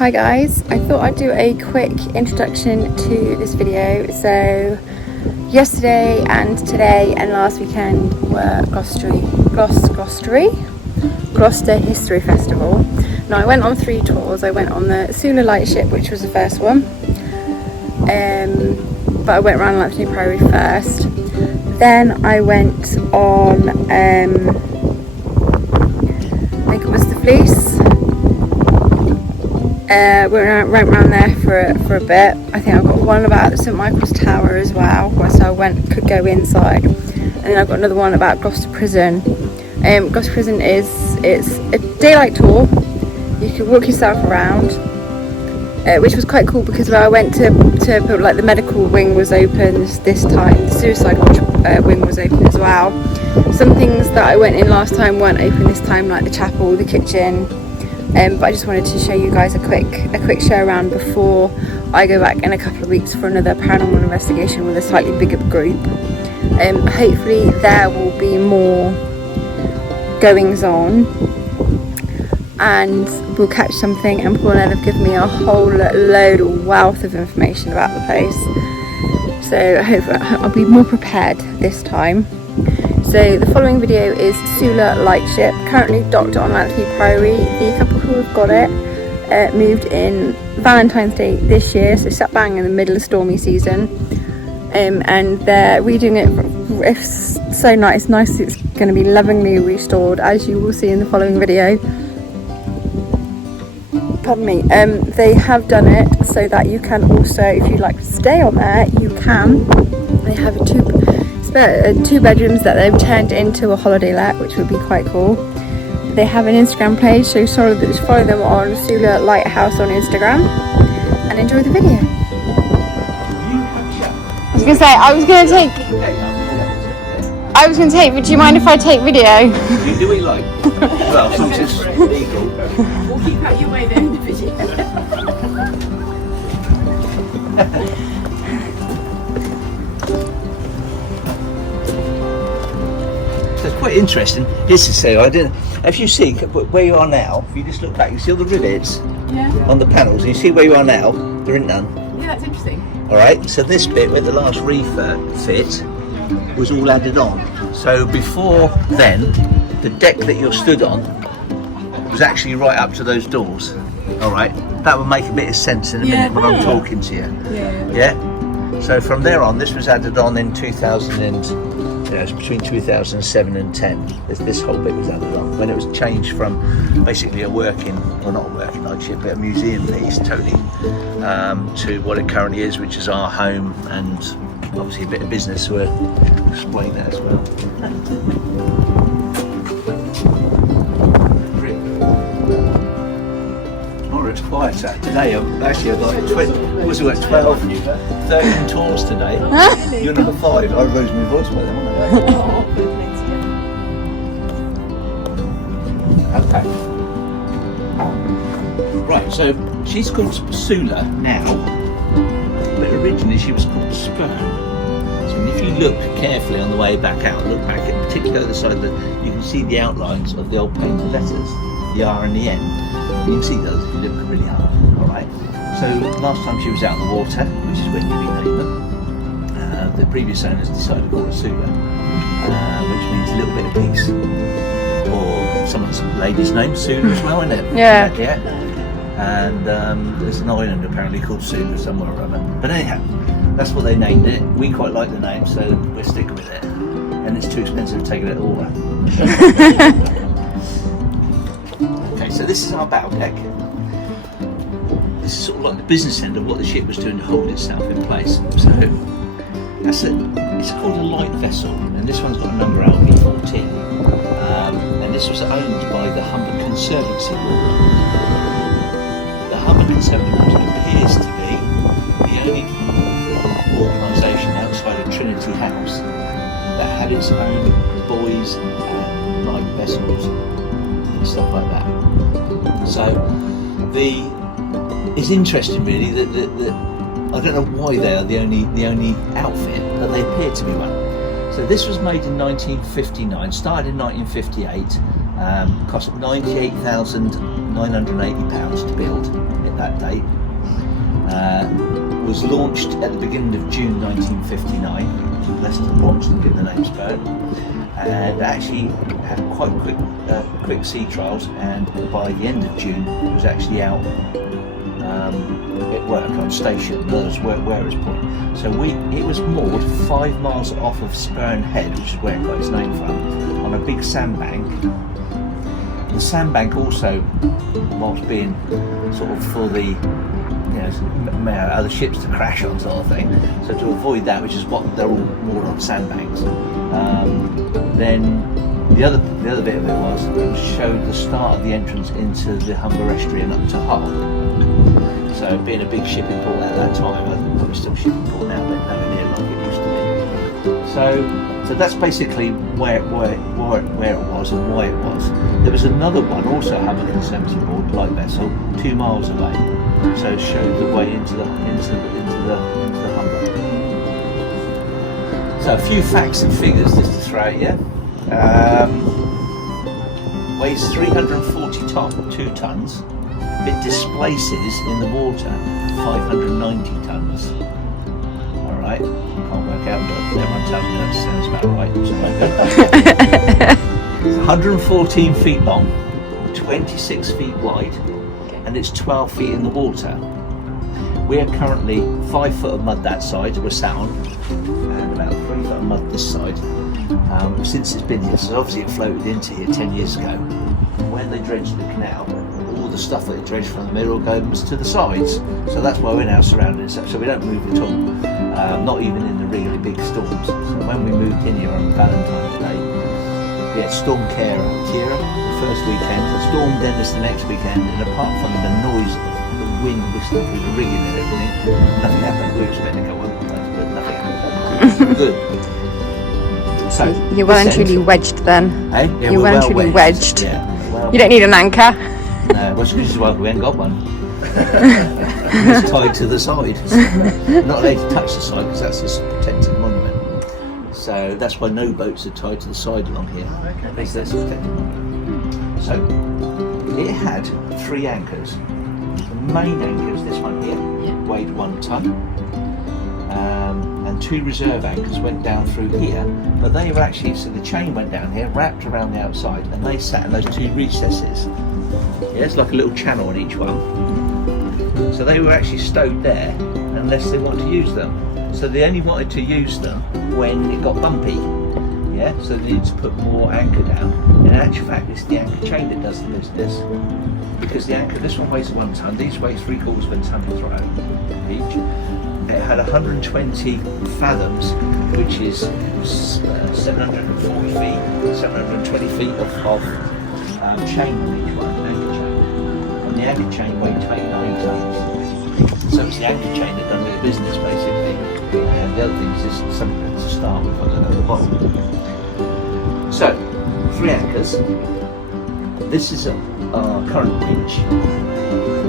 Hi guys, I thought I'd do a quick introduction to this video. So yesterday and today and last weekend were Gloucester History Festival. Now I went on 3 tours. I went on the Sula Lightship, which was the first one, but I went around Lanthony Priory first. Then I went on I think it was the Fleece. Went around there for a bit. I think I've got one about St Michael's Tower as well, so I could go inside, and then I've got another one about Gloucester Prison. Gloucester Prison it's a daylight tour. You can walk yourself around, which was quite cool because when I went to like the medical wing was open this time, the suicide wing was open as well. Some things that I went in last time weren't open this time, like the chapel, the kitchen. But I just wanted to show you guys a quick show around before I go back in a couple of weeks for another paranormal investigation with a slightly bigger group. Hopefully there will be more goings on, and we'll catch something, and Paul and Ed have given me a whole wealth of information about the place. So I hope I'll be more prepared this time. So the following video is Sula Lightship, currently docked on Lanthony Priory. The couple who have got it moved in Valentine's Day this year, so sat bang in the middle of stormy season, and they're redoing it. It's so nice. It's going to be lovingly restored, as you will see in the following video. Pardon me. They have done it so that you can also, if you'd like to stay on there, you can. They have two bedrooms that they've turned into a holiday let, which would be quite cool. They have an Instagram page, so follow them on Sula Lighthouse on Instagram, and enjoy the video. I was going to take, but do you mind if I take video? You do what you like. Well, since it's legal. We'll keep out your way then in the video. So it's quite interesting. This is so if you see where you are now, if you just look back, you see all the rivets on the panels, and you see where you are now, there ain't none. Yeah, that's interesting. Alright, so this bit where the last refurb fit was all added on. So before then, the deck that you're stood on was actually right up to those doors. Alright, that would make a bit of sense in a minute when I'm talking to you. Yeah? So from there on, this was added on in 2000 and it's between 2007 and 10. This whole bit was added on when it was changed from basically not a working lightship, but a museum piece totally, to what it currently is, which is our home and obviously a bit of business. So we'll explain that as well. It's quieter today. I've got 12, 13 tours today. You're number 5. I raised my voice by them, okay. Right, so she's called Sula now, but originally she was called Sperm. So if you look carefully on the way back out, look back at particularly the side that you can see the outlines of the old painted letters, the R and the N. You can see those if you look really hard. Alright. So last time she was out in the water, which is when you rename them, the previous owners decided to call her Sula, which means a little bit of peace. Or someone's lady's name, Sula as well, isn't it? Yeah. And there's an island apparently called Sula somewhere or other. But anyhow, that's what they named it. We quite like the name, so we're sticking with it. And it's too expensive to take it at all. So this is our bow deck. This is sort of like the business end of what the ship was doing to hold itself in place. So that's it. It's called a light vessel, and this one's got a number LB14. And this was owned by the Humber Conservancy. The Humber Conservancy appears to be the only organisation outside of Trinity House that had its own buoys and light vessels and stuff like that. So it's interesting really that I don't know why they are the only outfit, but they appear to be one. So this was made in 1959, started in 1958, cost £98,000 £980 to build at that date. Was launched at the beginning of June 1959. Less than launched and give the name Spirit. And actually had quite quick sea trials, and by the end of June it was actually out at work on station, Wearers Point. So it was moored 5 miles off of Spurn Head, which is where it got its name from, on a big sandbank. The sandbank also, whilst being sort of for the other ships to crash on sort of thing, so to avoid that, which is what they're all moored on sandbanks. Then the other bit of it showed the start of the entrance into the Humber estuary and up to Hull. So being a big shipping port at that time, I think it's still a shipping port now, but nowhere near like it used to be. So that's basically where it was and why it was. There was another one, also having a 70 board light vessel, 2 miles away. So it showed the way into the Humber. So a few facts and figures just to throw at you. Weighs 342 tons. It displaces in the water 590 tons. Alright, can't work out, but everyone tells me that sounds about right. So it's 114 feet long, 26 feet wide, and it's 12 feet in the water. We are currently 5 foot of mud that side we're sat on, and about 3 foot of mud this side. Since it's been here, so obviously it floated into here 10 years ago. When they dredged the canal, all the stuff that it dredged from the middle goes to the sides. So that's why we're now surrounded, so we don't move at all, not even in the really big storms. So when we moved in here on Valentine's Day, we had Storm Kira the first weekend, Storm Dennis the next weekend, and apart from the noise of the wind whistling through the rigging and everything, nothing happened. We were expecting to go on, but nothing happened. Good. So you're well and truly wedged then. Hey? Yeah, you're we're well and truly wedged. Yeah, well, you don't need an anchor. No, well, it's why we ain't got one. It's tied to the side. Not allowed to touch the side because that's a protected monument. So that's why no boats are tied to the side along here. Because that's a protected monument. So it had 3 anchors. The main anchor is this one here, weighed 1 ton. And 2 reserve anchors went down through here, but they were actually, so the chain went down here, wrapped around the outside, and they sat in those 2 recesses. Yeah, it's like a little channel on each one. So they were actually stowed there unless they wanted to use them. So they only wanted to use them when it got bumpy. Yeah, so they needed to put more anchor down. In actual fact, it's the anchor chain that does the business. Because the anchor, this one weighs 1 ton, these weigh 3/4 of a ton to throw each. It had 120 fathoms, which is 740 feet, 720 feet of chain on each one, anchor chain. And the anchor chain weighed 29 tons. So it's the anchor chain that does the business basically. And the other thing is just something to start with on another bottom. So, 3 anchors. This is our current winch.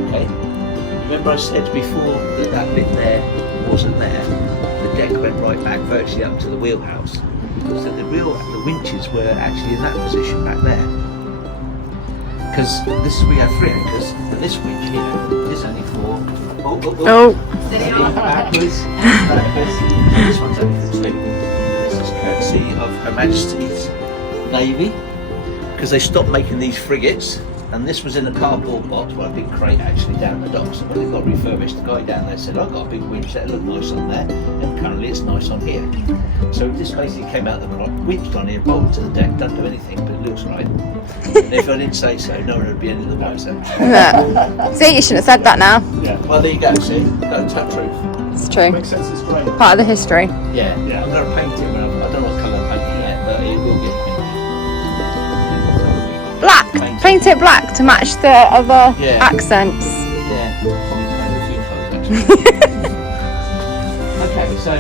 Okay. Remember I said before that bit there wasn't there, the deck went right back virtually up to the wheelhouse. So the winches were actually in that position back there. Because we have 3 anchors, and this winch here is only for backwards. This one's only for 2. This is courtesy of Her Majesty's Navy, because they stopped making these frigates. And this was in a cardboard box, well, a big crate actually down the docks. And when it got refurbished, the guy down there said, I've got a big winch that looked nice on there, and currently it's nice on here. So this basically came out of the rock, winched on here, bolted to the deck, doesn't do anything, but it looks right. And if I didn't say so, no one would be any of the wiser. See, you shouldn't have said that now. Yeah. Well, there you go, see? Got to tell truth. It's true. Makes sense, it's great. Part of the history. Yeah, I'm going to paint it. I don't know what colour I'm painting yet, but it will get painted. Black. Paint it black to match the other accents. Yeah, probably paint a few colours actually. Okay, so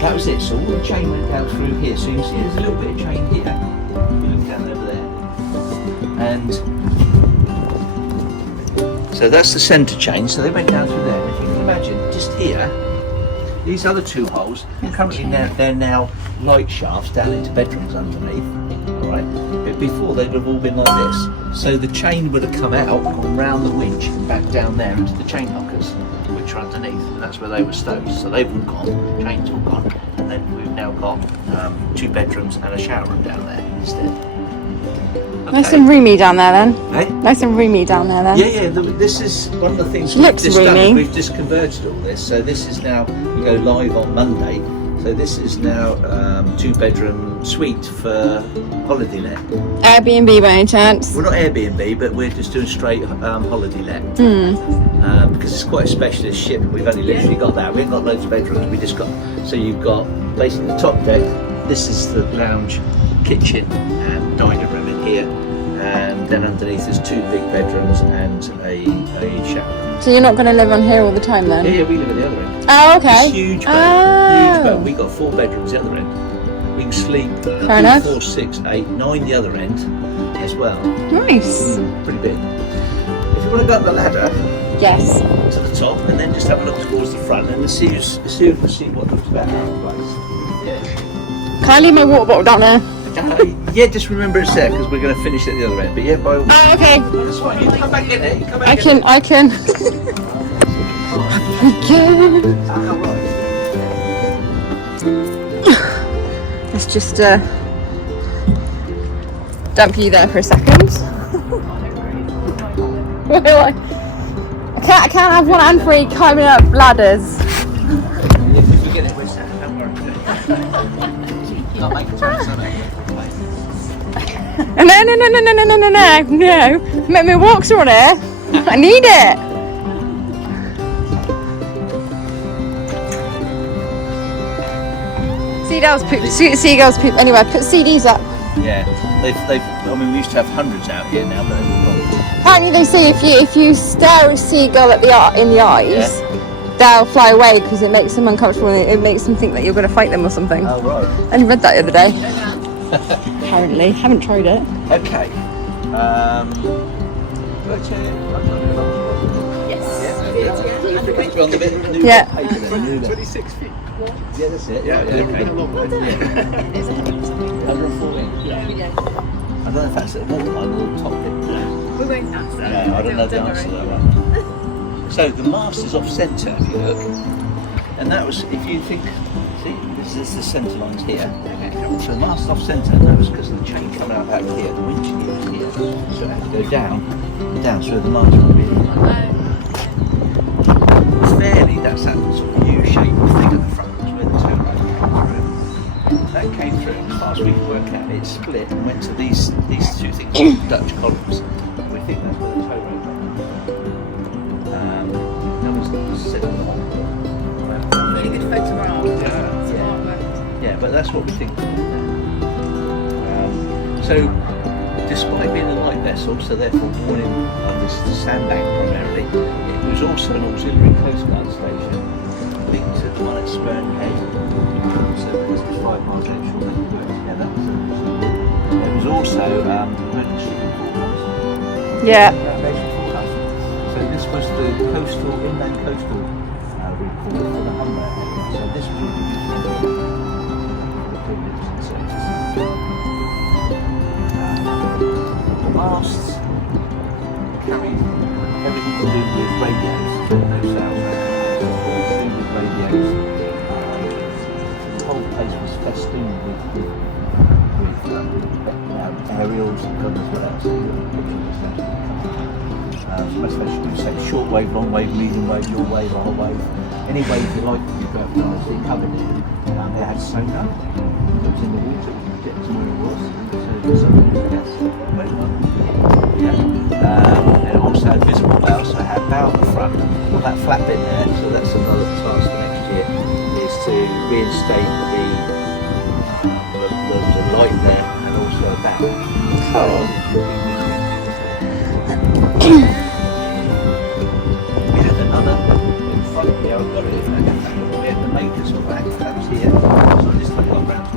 that was it. So all the chain went down through here. So you can see there's a little bit of chain here. If you look down over there. And so that's the centre chain. So they went down through there. And if you can imagine, just here, these other 2 holes, currently they're now light shafts down into bedrooms underneath. Alright, but before they'd have all been like this. So the chain would have come out, gone round the winch and back down there into the chain lockers, which are underneath, and that's where they were stowed. So they've all gone, chains all gone, and then we've now got 2 bedrooms and a shower room down there instead. Okay. Nice and roomy down there then. Eh? Nice and roomy down there then. Yeah, this is one of the things Looks we've just done. roomy. We've just converted all this, so this is now, we go live on Monday. So this is now 2-bedroom suite for holiday let. Airbnb by any chance? We're not Airbnb, but we're just doing straight holiday let. Because it's quite a specialist ship. We've only literally got that. We haven't got loads of bedrooms. We just got, so you've got basically the top deck. This is the lounge, kitchen and dining room in here. And then underneath there's 2 big bedrooms and a shower. So you're not going to live on here all the time then? Yeah, we live at the other end. Oh, okay. It's huge bed. Huge bed. We've got 4 bedrooms the other end. We can sleep 4, 6, 8, 9 the other end as well. Nice. Pretty big. If you want to go up the ladder Yes. to the top and then just have a look towards the front and see what looks better out of the place. Yeah. Can I leave my water bottle down there? Yeah, just remember it's there because we're going to finish at the other end. But yeah, by all means. Oh, okay. That's fine. You come back in there. You come back I in can. there. I can. Let's just dump you there for a second. I can't have one hand free climbing up ladders. If you get it, we're set. Don't worry. I'll make it turn something. No. Make me walk through on it. I need it. Seagulls poop. Anyway, put CDs up. Yeah, they've. I mean, we used to have hundreds out here now, but they've gone. Apparently, they say if you stare a seagull in the eyes, they'll fly away because it makes them uncomfortable. And it makes them think that you're going to fight them or something. Oh right. I only read that the other day. Apparently, haven't tried it. Okay. Yeah. 26 feet. Yeah, that's it. Yeah, okay. been a long way. 114. Yeah. I don't know if that's at waterline or top bit. We won't answer that. No, I don't know the answer to that one. So the mast is off centre if you look, and that was if you think. See, this is the centre lines here. So the mast off centre, and that was because of the chain coming out here, the winch here, so it had to go down, so the mast would be. Fairly, that's that sort of U-shaped thing at the front, that's where the tow rope came through. That came through, and as far as we can work out, it split and went to these 2 things called Dutch columns. We think that's where the tow rope went. That was set on the Really good photograph. Yeah, but that's what we think. So, despite being a light vessel, so therefore mooring on this sandbank primarily, it was also an auxiliary Coast Guard station linked to the one at Spurn Head. So this was 5 miles outshore, they could work together. There was also Navigational. Yeah. So this was the inland coastal route for the Humber area. So this was the privileges and services. The masts carried everything to do with radios, no sales radios. The whole place was festooned with aerials and God knows what else. Most vegetables say short wave, long wave, medium wave, your wave, our wave. Any wave you like, you go up and they covered it. They had sonar, it was in the water, you could get to where it was. So something yes, and it also had visible bow, so it had bow at the front, that flat bit there, so that's another task for next year, is to reinstate the light there and also a bow. We had another in front here, I've got it, we had the makers of that was here, so I just took it around to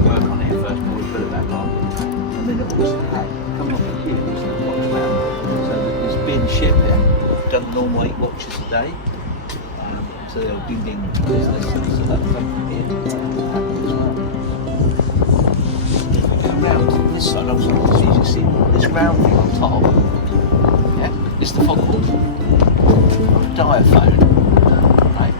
work on it first before we put it back on. And then it also had come off the queues and watch around. So there's been ship here, we've done normal 8 watches a day. So they'll ding ding business, so that's from here as well. round this side, I'm sorry, so you can see this round thing on top. Yeah, it's the foghorn. Diaphone. Right.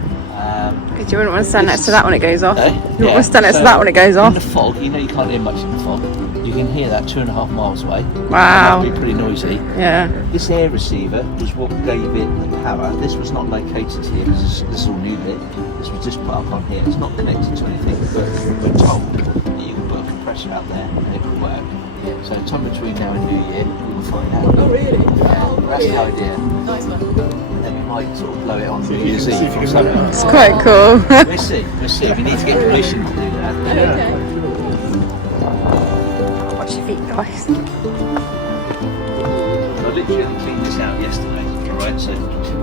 Because you wouldn't want to stand next to that when it goes off. Eh? You wouldn't want to stand next to that when it goes In off. the fog, you know you can't hear much in the fog. You can hear that 2.5 miles away. Wow. That'd be pretty noisy. Yeah. This air receiver was what gave it the power. This was not located here because this is all new bit. This was just put up on here. It's not connected to anything, but we're told that you can put a compressor out there and it will work. So time between now and New Year, we'll find out. Oh, really? That's the idea. Nice one. And then we might sort of blow it on New Year's Eve or something. It's quite cool. We'll see. We need to get permission to do that. Okay. Watch your feet, guys. I literally cleaned this out yesterday, alright, so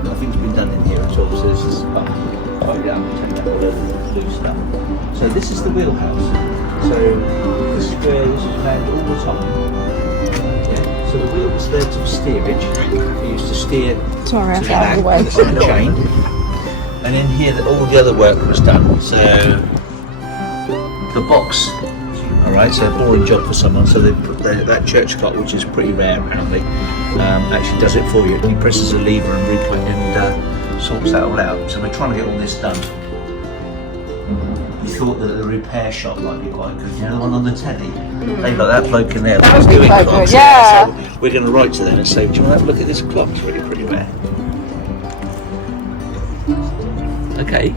nothing's been done in here at all, so this is tied up and take that all over the loose stuff. So this is the wheelhouse. So this is where this is manned all the time. Yeah. So the wheel was there to steerage. We used to steer Sorry, I to the fell back away. with a chain. And in here all the other work was done. So the box. Alright, so a boring job for someone, so they put that church clock, which is pretty rare apparently, actually does it for you. He presses a lever and sorts that all out. So we're trying to get all this done. We thought that the repair shop might be quite good. You know, the one on the telly? They've got that bloke in there That that's would be doing quite clocks. good, yeah. So we're going to write to them and say, do you want to have a look at this clock? It's really pretty rare. Okay.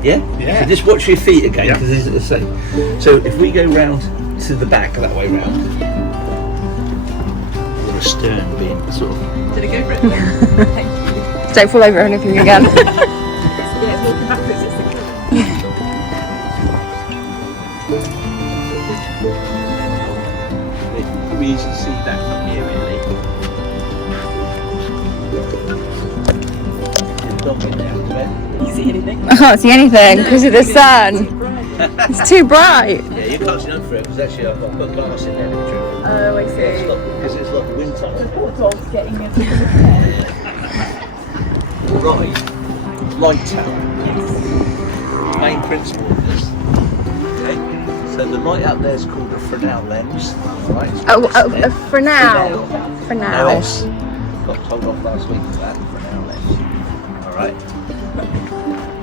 Yeah? Yeah. So just watch your feet again, because it's the same. So if we go round to the back, that way round, with a stern being sort of... Did it go for it? Thank you. Don't fall over anything again. Yeah, it's walking backwards. It's the We easily see that from here, really. There's a dog in there, isn't there? You see anything? I can't see anything because of the sun. It's too bright. Yeah, you can't see for it, because actually I've got put glass in there, literally. Oh, I Because it's like wind tunnel. Poor dog's getting it. Right, light tower. Main principle of this. Okay, so the light up there is called a Fresnel lens. Right, For now. For now. LS. Got told off last week for that Fresnel lens. Alright.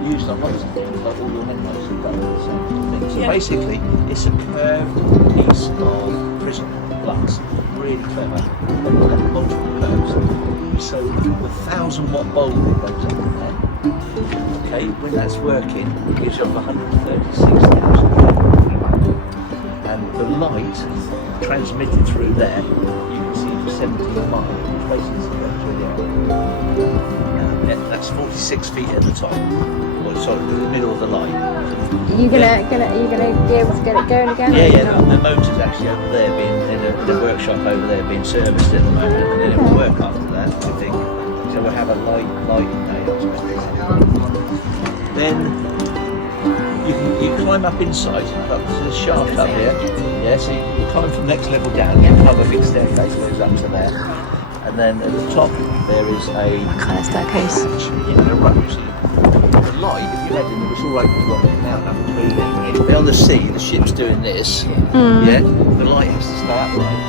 Used on lots of things, like all your headlights have got the same thing. So basically, it's a curved piece of prism glass. Really clever. They've got multiple curves. So the 1,000-watt bulb that goes up in there, okay, when that's working, it gives you off 136,000. And the light transmitted through there, you can see for 17 miles, which basically is going through the air. Yeah, that's 46 feet at the top. Or sorry, in the middle of the line. Are you gonna be able to get it going again? Yeah, the motor's actually over there being in the workshop over there being serviced at the moment, and then it will work after that, I think. So we'll have a light day. Then you climb up inside, up to the shaft up here. Yeah, so you climb from the next level down. You have a big staircase that goes up to there, and then at the top there is a Kind of staircase. a road. The light, if you imagine it was all right now they're on the sea, the ship's doing this, yeah, the light has to stay upright.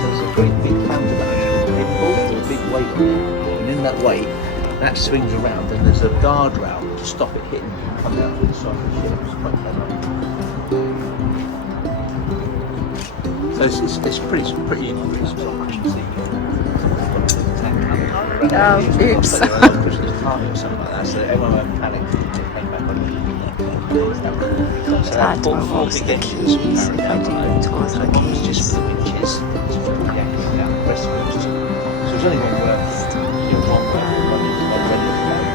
So there's a great big counterbalance, a big bolt with a big weight on it, and in that weight, that swings around and there's a guardrail to stop it hitting and coming out through the side of the ship. It's quite clever. So it's pretty Oh, oops. So everyone went panic and came back on it. So that's four big engines. So one's just for the winches, to pull the anchors down, the rest of it was just... So there's only one work, one running, one ready to go,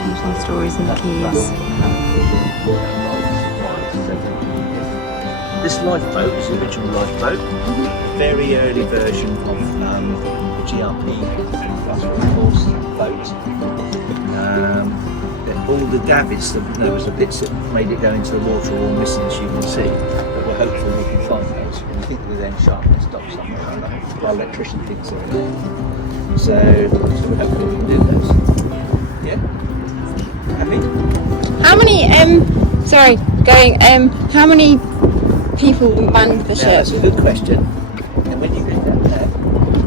Painting stories and keys. This lifeboat is the original lifeboat, a very early version of GRP force boat. All the davits, there was the bits that made it go into the water are all missing, as you can see. But we're hopeful we can find those. We think they're then sharpness dock somewhere like that. Our electrician thinks they're in there. So we're hopeful we can do those. Yeah? Happy? How many going, how many people manned the Now, ship? that's a good question. And when you get down there,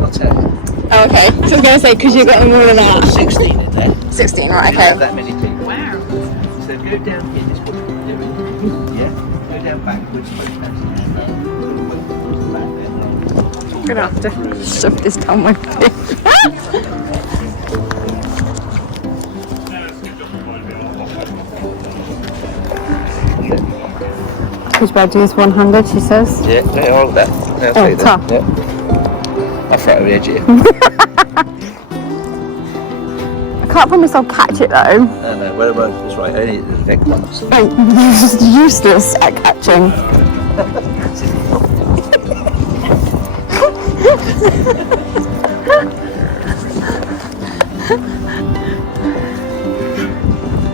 I'll tell you. Oh, okay. So I was going to say, because you've got more than that. 16 in there. 16, right, You don't have okay. that many people. Wow. So go down here, this is what you're doing. Yeah? Go down backwards, back there. I'm going to have to shove this down my thing. Which bed is one-handed, she says. Yeah, they are all that. Oh, top. Yeah. I'll throw it over the edge here. I can't promise I'll catch it though. No, where about it's right, only the neck ones. Oh, you're just useless at catching.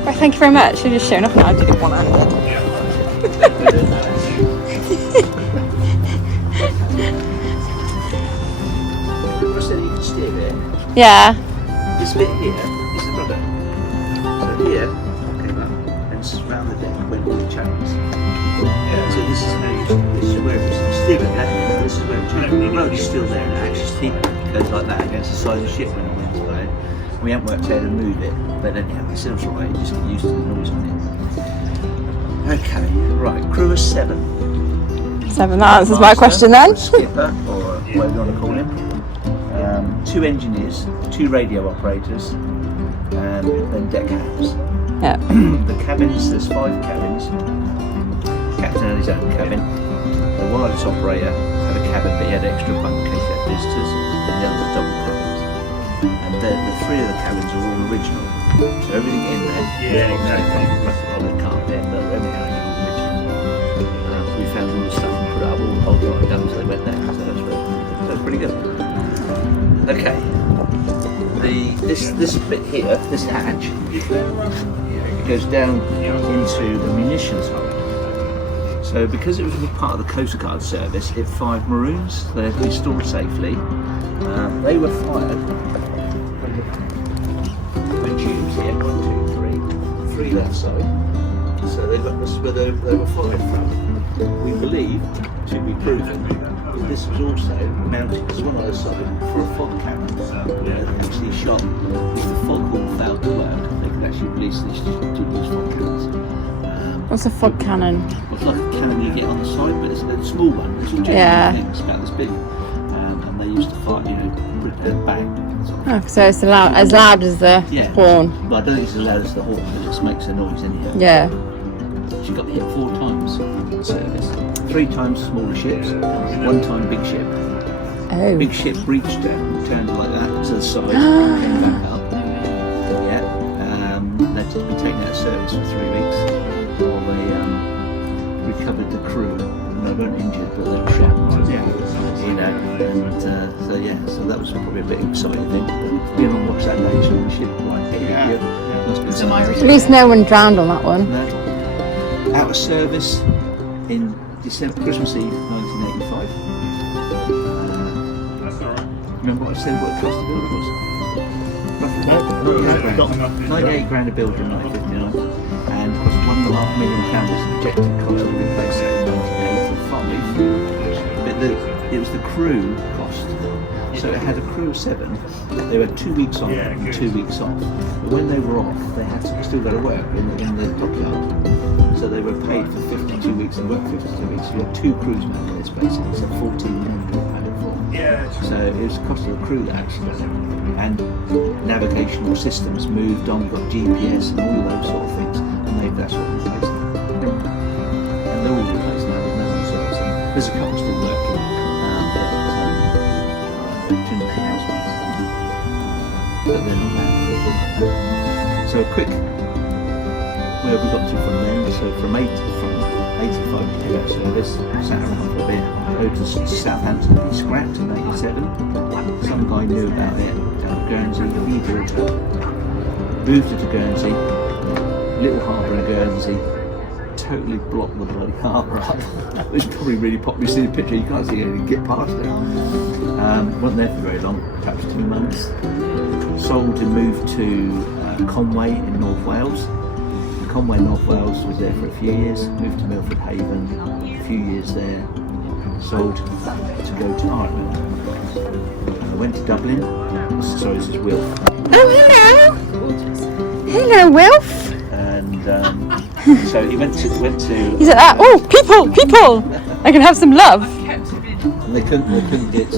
Well, thank you very much. You're just showing off now. I didn't want to. I said you can steer there. Yeah. This bit here is the rudder. So here, came up and round the deck went all the channels. So this is how you, this is where it's steering that, this is where the road is still there and it actually goes like that against the side of the ship when the wind's blowing. We haven't worked out how to move it, but anyhow, it sounds right, you just get used to the noise on it. Okay, right, crew of 7. 7, that answers my question then. Or skipper, or whatever you want to call him. 2 engineers, 2 radio operators, and then deck hands. Yeah. The cabins, there's 5 cabins. Captain had his own cabin. The wireless operator had a cabin, but he had extra bunk in case he had visitors. And the others are double cabins. And the 3 of the cabins are all original. So everything in there, on the carpet, but everything else is all original. We found all the stuff and put it up, all the whole lot done, so they went there. So that's pretty good. Okay. This bit here, this hatch, goes down into the munitions hold. So because it was part of the Coast Guard service, it fired Maroons. They had to be stored safely. They were fired when tubes here, 1, 2, 3 that side. So this is where they were fired from. We believe, to be proven, that this was also mounted as one other side for a fog cannon. They actually shot, if the fog horn failed to work, they could actually release these 2 fog cannons. What's a fog cannon? It's like a cannon you get on the side, but it's a small one. It's a it's about this big. And they used to fire, rip it bang. Oh, so it's as loud as the horn. But I don't think it's as loud as the horn, but it just makes a noise anyhow. Yeah. She got hit 4 times in service. 3 times smaller ships, 1 time big ship. Oh. Big ship breached down, turned like that to the side, came back up. Yeah. They had to be taken out of service for 3 weeks. While they recovered the crew. They weren't injured, but they were shot. So that was probably a bit exciting thing. Being on watch that day, so the ship At least no one drowned on that one. No. Out of service in December, Christmas Eve 1985. Remember what I said what it cost to build it was? Roughly 98 grand to build in 1959. And was £1.5 million was the projected cost to replace it in 1985. But it was the crew cost. So it had a crew of 7. They were 2 weeks on and 2 weeks off. But when they were off, they had to still go to work in the dockyard. So they were paid for 52 weeks and worked 52 weeks. So you had 2 crews manning this basically, so 14 men got paid for. So it was the cost of the crew that actually. And navigational systems moved on, got GPS and all those sort of things. That's what replaced them. And they're all replaced now, there's no one service. There's a couple still working, but they're not that. So a quick, where we got to from then, so from 85 came out of service, sat around for a bit, go to Southampton, he scrapped in 87. Some guy knew about it, down at Guernsey, he bought it, moved it to Guernsey, little harbour in Guernsey, totally blocked the bloody harbour up. It's probably really popular. You see the picture, you can't see anything get past it. Wasn't there for very long, perhaps 2 months. Sold and moved to Conway in North Wales. Conway, North Wales, was there for a few years, moved to Milford Haven, a few years there, sold to go to Ireland. I went to Dublin, sorry this is Wilf. Oh, hello! Hello, Wilf! And so he went to He's like that. Oh, people! I can have some love. and they couldn't get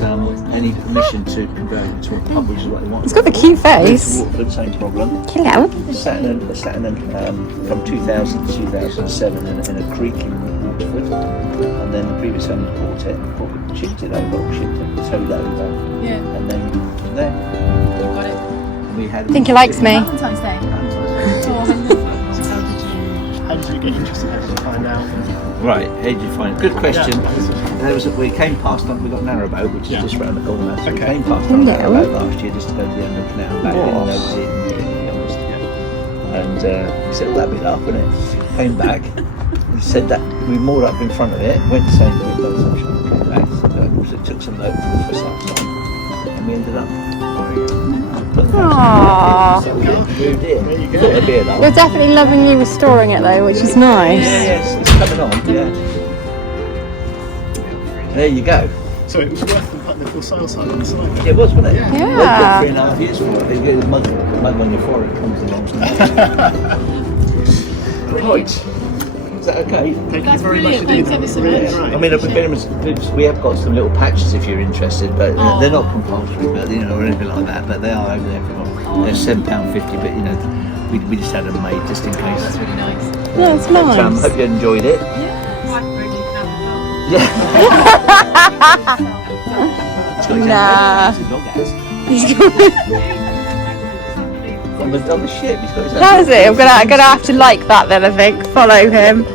any permission to convert it to a pub, which is what they wanted. It's got the cute face. Waterford, same problem. Hello. Sat in from 2000 to 2007 in a creek in Waterford, and then the previous owner bought it, shipped it over, towed over, Yeah. and then from there Got it. we had. I think he likes me. Valentine's Day. How did you get interested? How did you find out? Right, how did you find it? Good question. Yeah. We came past we got Narrowboat, which is just round the corner. So we Okay. came past on Narrowboat last year just to go to the end of the canal. Back then, that was it, to be honest. And we said, well, that'd be enough, wouldn't it? Came back, we said that we moored up in front of it, went to St. Louis, came back, so took some notes for us outside, and we ended up. Aww. So we moved in. There you go. Thought it'd be enough. You're definitely loving you restoring it though, which is nice. Yes, it's coming on, yeah. There you go. So it was worth them putting the for sale sign on the side. It was, wasn't it? Yeah. They put 3.5 years for it. They get the mug on your forehead comes along. Right. Is that okay? Thank you very much indeed. That was really great. I mean, we have got some little patches if you're interested, but they're not compulsory, but or anything like that. But they are over there for they're £7.50. But we just had them made just in case. That's really nice. Yeah, it's But, nice. hope you enjoyed it. Yeah. It's got his Nah. own dog has. He's going. On the ship, he's got his own How's dog. it? I'm gonna have to like that then. I think follow him.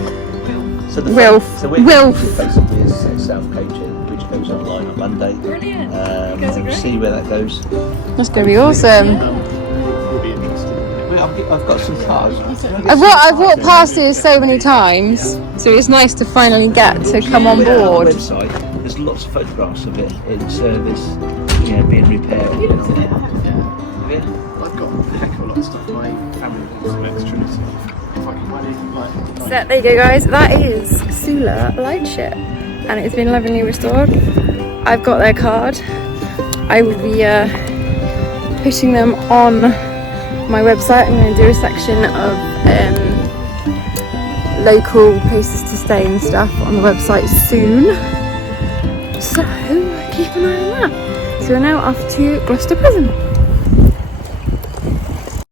So the Wilf. So Wilf. basically is self-coaching, which goes online on Monday. Brilliant. We'll see where that goes. That's gonna be awesome. We'll be interested. I've got some cars. I've walked past here so many times, so it's nice to finally get to come on On the board. website, there's lots of photographs of it in service, being repaired. Yeah. I've got a heck of a lot of stuff. My family wants some extra, so if I can find anything like So there you go, guys. That is Sula Lightship, and it's been lovingly restored. I've got their card. I will be putting them on my website. I'm going to do a section of local places to stay and stuff on the website soon. So keep an eye on that. So we're now off to Gloucester Prison.